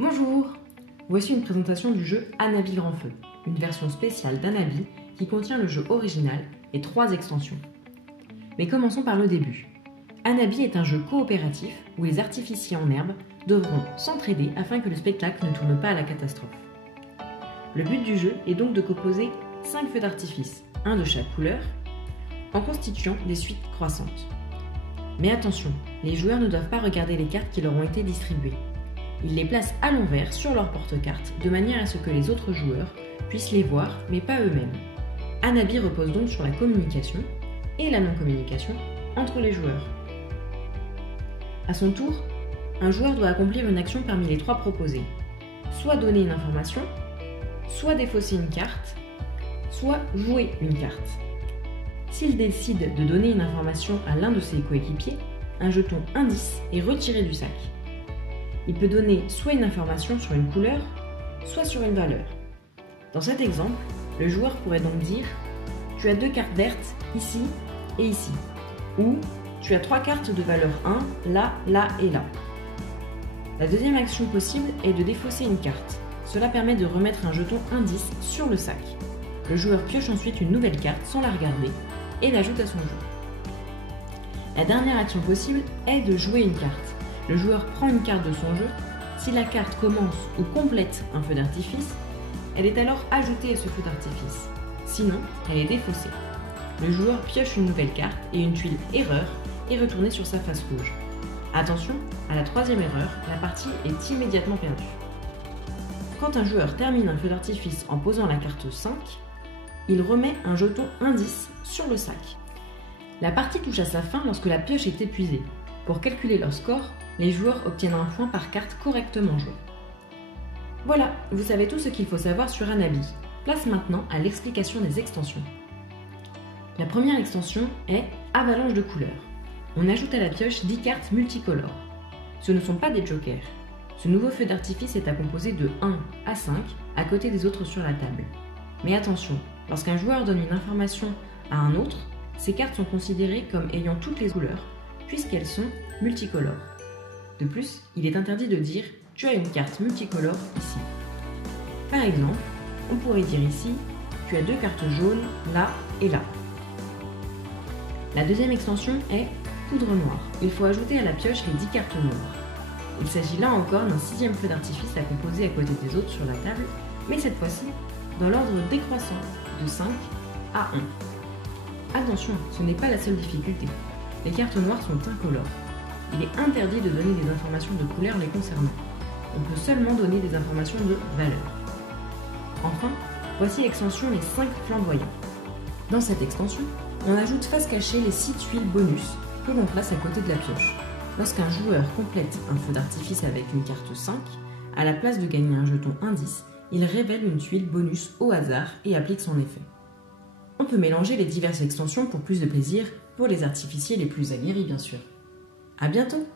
Bonjour! Voici une présentation du jeu Hanabi Grand Feu, une version spéciale d'Hanabi qui contient le jeu original et 3 extensions. Mais commençons par le début. Hanabi est un jeu coopératif où les artificiers en herbe devront s'entraider afin que le spectacle ne tourne pas à la catastrophe. Le but du jeu est donc de composer 5 feux d'artifice, un de chaque couleur, en constituant des suites croissantes. Mais attention, les joueurs ne doivent pas regarder les cartes qui leur ont été distribuées. Ils les placent à l'envers sur leur porte-cartes de manière à ce que les autres joueurs puissent les voir, mais pas eux-mêmes. Hanabi repose donc sur la communication et la non-communication entre les joueurs. À son tour, un joueur doit accomplir une action parmi les 3 proposées. Soit donner une information, soit défausser une carte, soit jouer une carte. S'il décide de donner une information à l'un de ses coéquipiers, un jeton indice est retiré du sac. Il peut donner soit une information sur une couleur, soit sur une valeur. Dans cet exemple, le joueur pourrait donc dire « Tu as 2 cartes vertes, ici et ici » ou « Tu as 3 cartes de valeur 1, là, là et là ». La deuxième action possible est de défausser une carte. Cela permet de remettre un jeton indice sur le sac. Le joueur pioche ensuite une nouvelle carte sans la regarder et l'ajoute à son jeu. La dernière action possible est de jouer une carte. Le joueur prend une carte de son jeu. Si la carte commence ou complète un feu d'artifice, elle est alors ajoutée à ce feu d'artifice. Sinon, elle est défaussée. Le joueur pioche une nouvelle carte et une tuile erreur est retournée sur sa face rouge. Attention, à la 3e erreur, la partie est immédiatement perdue. Quand un joueur termine un feu d'artifice en posant la carte 5, il remet un jeton indice sur le sac. La partie touche à sa fin lorsque la pioche est épuisée. Pour calculer leur score, les joueurs obtiennent un point par carte correctement jouée. Voilà, vous savez tout ce qu'il faut savoir sur Hanabi. Place maintenant à l'explication des extensions. La première extension est Avalanche de couleurs. On ajoute à la pioche 10 cartes multicolores. Ce ne sont pas des jokers. Ce nouveau feu d'artifice est à composer de 1 à 5 à côté des autres sur la table. Mais attention, lorsqu'un joueur donne une information à un autre, ces cartes sont considérées comme ayant toutes les couleurs puisqu'elles sont multicolores. De plus, il est interdit de dire « tu as une carte multicolore ici ». Par exemple, on pourrait dire ici « tu as 2 cartes jaunes là et là ». La deuxième extension est « poudre noire ». Il faut ajouter à la pioche les 10 cartes noires. Il s'agit là encore d'un 6e feu d'artifice à composer à côté des autres sur la table, mais cette fois-ci dans l'ordre décroissant de 5 à 1. Attention, ce n'est pas la seule difficulté. Les cartes noires sont incolores. Il est interdit de donner des informations de couleur les concernant. On peut seulement donner des informations de valeur. Enfin, voici l'extension les 5 flamboyants. Dans cette extension, on ajoute face cachée les 6 tuiles bonus que l'on place à côté de la pioche. Lorsqu'un joueur complète un feu d'artifice avec une carte 5, à la place de gagner un jeton indice, il révèle une tuile bonus au hasard et applique son effet. On peut mélanger les diverses extensions pour plus de plaisir, pour les artificiers les plus aguerris bien sûr. À bientôt!